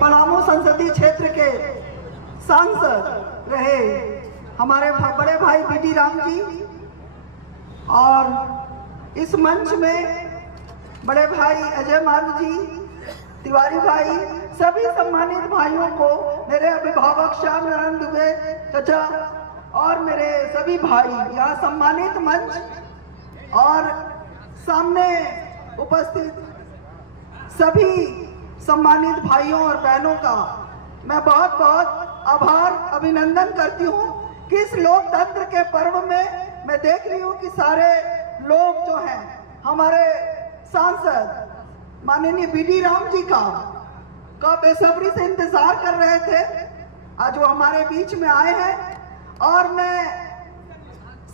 पलामू संसदीय क्षेत्र के सांसद रहे हमारे बड़े भाई बीडी राम जी, और इस मंच में बड़े भाई अजय मारू जी, तिवारी भाई, सभी सम्मानित भाइयों को, मेरे अभिभावक श्याम नारायण दुबे चाचा और मेरे सभी भाई, यहाँ सम्मानित मंच और सामने उपस्थित सभी सम्मानित भाइयों और बहनों का मैं बहुत बहुत आभार अभिनंदन करती हूँ कि इस लोकतंत्र के पर्व में मैं देख रही हूँ कि सारे लोग जो हैं हमारे सांसद माननीय बीडी राम जी का बेसब्री से इंतजार कर रहे थे। आज वो हमारे बीच में आए हैं और मैं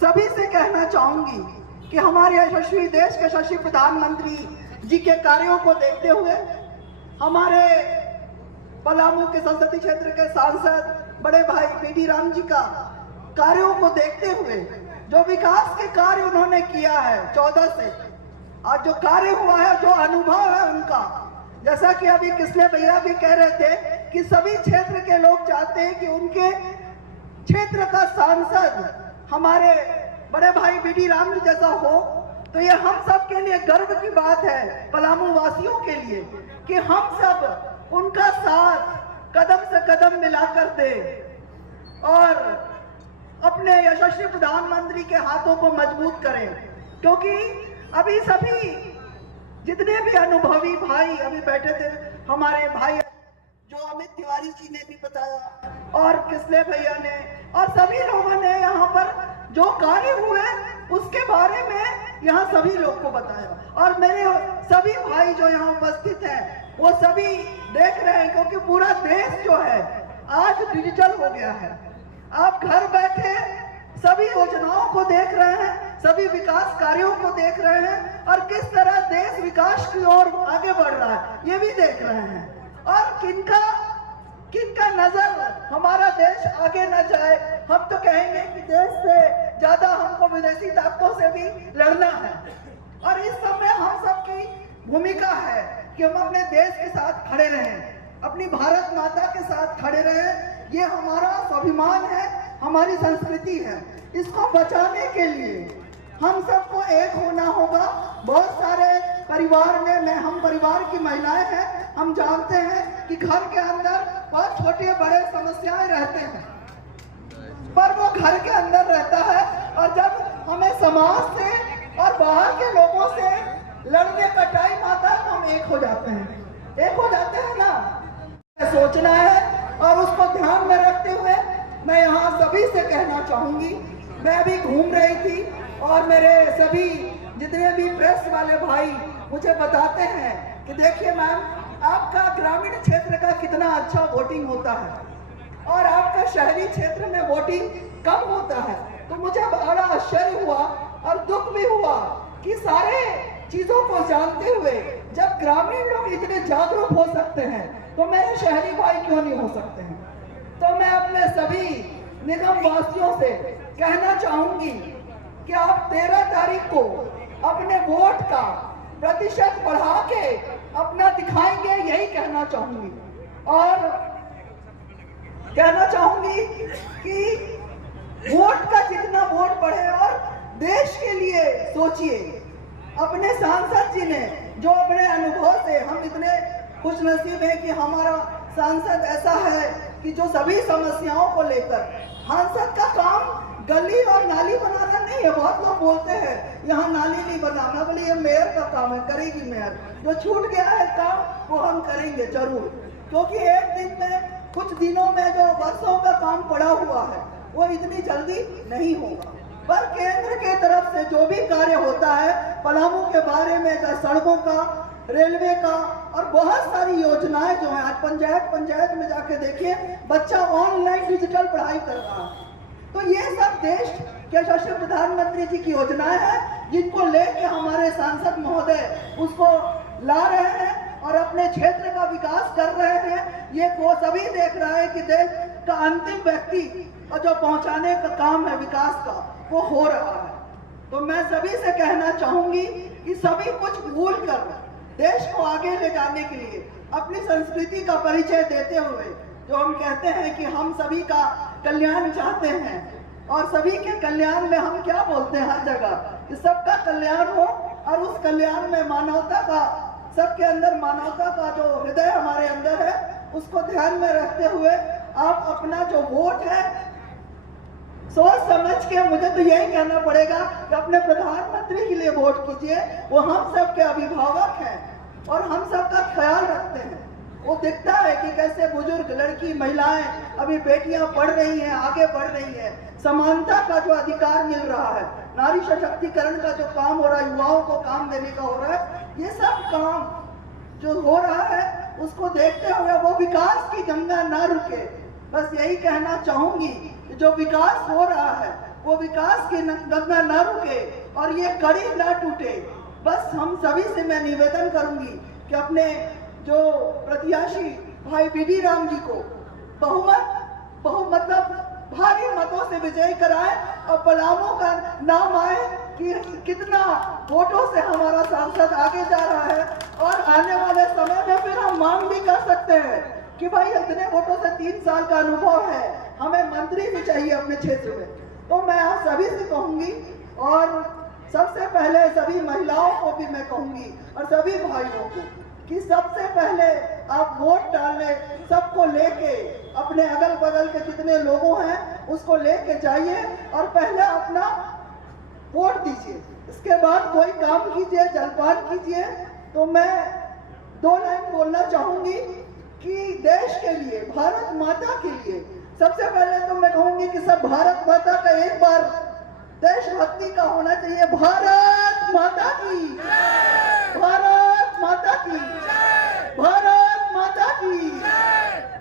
सभी से कहना चाहूंगी कि हमारे यशस्वी देश के यशस्वी प्रधानमंत्री जी के कार्यों को देखते हुए, हमारे पलामू के संसदीय क्षेत्र के सांसद बड़े भाई बीडी राम जी का कार्यों को देखते हुए, जो विकास के कार्य उन्होंने किया है 14 से आज जो कार्य हुआ है, जो अनुभव है उनका, जैसा कि अभी किसले भैया भी कह रहे थे कि सभी क्षेत्र के लोग चाहते हैं कि उनके क्षेत्र का सांसद हमारे बड़े भाई बीडी राम जी जैसा हो। तो ये हम सब के लिए गर्व की बात है, पलामू वासियों के लिए, कि हम सब उनका साथ कदम से कदम मिलाकर दे और अपने यशस्वी प्रधानमंत्री के हाथों को मजबूत करें। क्योंकि अभी सभी जितने भी अनुभवी भाई अभी बैठे थे, हमारे भाई जो अमित तिवारी जी ने भी बताया और किसले भैया ने और सभी लोगों ने यहाँ पर जो कार्य हुए उसके बारे में यहाँ सभी लोग को बताया, और मेरे सभी भाई जो यहाँ उपस्थित हैं वो सभी देख रहे हैं, क्योंकि पूरा देश जो है आज डिजिटल हो गया है। आप घर बैठे सभी योजनाओं को देख रहे हैं, सभी विकास कार्यों को देख रहे हैं और किस तरह देश विकास की ओर आगे बढ़ रहा है ये भी देख रहे हैं। और किनका नजर हमारा देश आगे न जाए, हम तो कहेंगे कि देश से ज्यादा हमको विदेशी ताकतों से भी लड़ना है। और इस समय हम सबकी भूमिका है कि हम अपने देश के साथ खड़े रहें, अपनी भारत माता के साथ खड़े रहें। ये हमारा स्वाभिमान है, हमारी संस्कृति है। इसको बचाने के लिए हम सबको एक होना होगा। बहुत सारे परिवार में हम परिवार की महिलाएं हैं, हम जानते हैं कि घर के अंदर बहुत छोटे बड़े समस्याएं रहते हैं, पर वो घर के अंदर रहता है और जब हमें समाज से और बाहर के लोगों से लड़ने का टाइम आता है तो हम एक हो जाते हैं ना। सोचना है और उसको ध्यान में रखते हुए मैं यहाँ सभी से कहना चाहूंगी, मैं अभी घूम रही थी और मेरे सभी जितने भी प्रेस वाले भाई मुझे बताते हैं कि देखिए मैम, आपका ग्रामीण क्षेत्र का कितना अच्छा वोटिंग होता है और आपका शहरी क्षेत्र में वोटिंग कम होता है। तो मुझे बड़ा आश्चर्य हुआ और दुख भी हुआ कि सारे चीजों को जानते हुए जब ग्रामीण लोग इतने जागरूक हो सकते हैं तो मेरे शहरी भाई क्यों नहीं हो सकते हैं। तो मैं अपने सभी निगम वासियों से कहना चाहूंगी कि आप 13 तारीख को अपने वोट का प्रतिशत बढ़ा के अपना दिखाएंगे, यही कहना चाहूंगी। और कहना चाहूंगी कि वोट का जितना वोट बढ़े और देश के लिए सोचिए। अपने सांसद जी ने जो अपने अनुभव से, हम इतने खुशनसीब हैं कि हमारा सांसद ऐसा है कि जो सभी समस्याओं को लेकर, सांसद का काम गली और नाली बनाना नहीं है। बहुत लोग बोलते हैं यहाँ नाली नहीं बनाना, बोले ये मेयर का काम है, करेगी मेयर। जो छूट गया है काम वो हम करेंगे जरूर, क्योंकि एक दिन में, कुछ दिनों में जो वर्षों का काम पड़ा हुआ है वो इतनी जल्दी नहीं होगा। पर केंद्र के तरफ से जो भी कार्य होता है पलामू के बारे में, सड़कों का, रेलवे का और बहुत सारी योजनाएं जो है, आज पंचायत में जाके देखिए बच्चा ऑनलाइन डिजिटल पढ़ाई कर रहा है। तो ये सब देश के यशस्वी प्रधानमंत्री जी की योजनाएं हैं जिनको लेके हमारे सांसद महोदय उसको ला रहे हैं और अपने क्षेत्र का विकास कर रहे हैं। ये वो सभी देख रहा है कि देश का अंतिम व्यक्ति और जो पहुंचाने का काम है विकास का, वो हो रहा है। तो मैं सभी से कहना चाहूंगी कि सभी कुछ भूल कर देश को आगे ले जाने के लिए अपनी संस्कृति का परिचय देते हुए जो हम कहते हैं कि हम सभी का कल्याण चाहते हैं और सभी के कल्याण में हम क्या बोलते हैं हर जगह कि सबका कल्याण हो और उस कल्याण में मानवता का, सबके अंदर मानवता का जो हृदय हमारे अंदर है उसको ध्यान में रखते हुए आप अपना जो वोट है सोच समझ के, मुझे तो यही कहना पड़ेगा कि अपने प्रधानमंत्री के लिए वोट कीजिए। वो हम सब के अभिभावक हैं और हम सब का ख्याल रखते हैं। वो दिखता है कि कैसे बुजुर्ग, लड़की, महिलाएं, अभी बेटियां पढ़ रही हैं, आगे बढ़ रही हैं, समानता का जो अधिकार मिल रहा है, नारी सशक्तिकरण का जो काम हो रहा है, युवाओं को काम देने का हो रहा है, ये सब काम जो हो रहा है उसको देखते हुए वो विकास की गंगा ना रुके। बस यही कहना चाहूंगी कि जो विकास हो रहा है वो विकास की गंगा ना रुके और ये कड़ी ना टूटे। बस हम सभी से मैं निवेदन करूंगी कि अपने जो प्रत्याशी भाई बीडी राम जी को मतलब भारी मतों से विजयी कराए और पलामू का नाम आए कि कितना वोटों से हमारा सांसद आगे जा रहा है और आने वाले समय में फिर हम मांग भी कर सकते हैं कि भाई इतने वोटों से 3 साल का अनुभव है, हमें मंत्री भी चाहिए अपने क्षेत्र में। तो मैं आप सभी से कहूंगी और सबसे पहले सभी महिलाओं को भी मैं कहूंगी और सभी भाइयों को कि सबसे पहले आप वोट डालने सबको लेके, अपने अगल बगल के जितने लोगों हैं उसको लेके जाइए और पहले अपना वोट दीजिए। इसके बाद कोई काम कीजिए, जलपान कीजिए। तो मैं 2 लाइन बोलना चाहूंगी कि देश के लिए, भारत माता के लिए सबसे पहले तो मैं कहूंगी कि सब भारत माता का एक बार देशभक्ति का होना चाहिए। भारत माता की, भारत माता की, भारत माता की।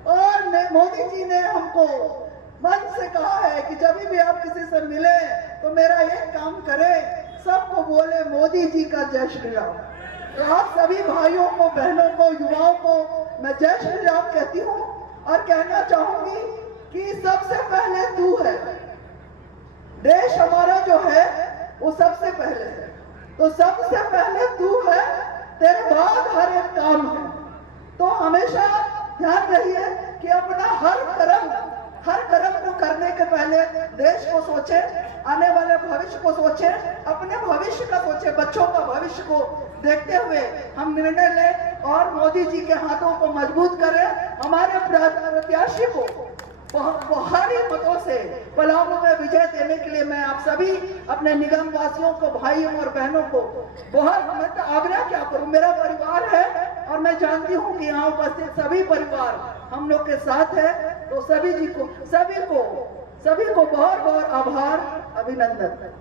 और मोदी जी ने हमको मन से कहा है कि जब भी आप किसी से मिले तो मेरा एक काम करें, सबको बोले मोदी जी का जय श्री राम। तो आप सभी भाइयों को, बहनों को, युवाओं को मैं जय श्री राम कहती हूँ और कहना चाहूंगी कि सबसे पहले तू है। देश हमारा जो है वो सबसे पहले है, तो सबसे पहले तू है, तेरे बाद हर एक काम है। तो हमेशा ध्यान रहिए कि अपना हर कर्म को करने के पहले देश को सोचे, आने वाले भविष्य को सोचे, अपने भविष्य का सोचे, बच्चों का भविष्य को देखते हुए हम निर्णय लें और मोदी जी के हाथों को मजबूत करें। हमारे प्रत्याशी को भारी मतों से पलामू में विजय देने के लिए मैं आप सभी अपने निगम वासियों को, भाइयों और बहनों को मैं तो आग्रह क्या करूं, मेरा परिवार है और मैं जानती हूं कि यहाँ उपस्थित सभी परिवार हम लोग के साथ है। तो सभी को बहुत बहुत आभार, अभिनंदन।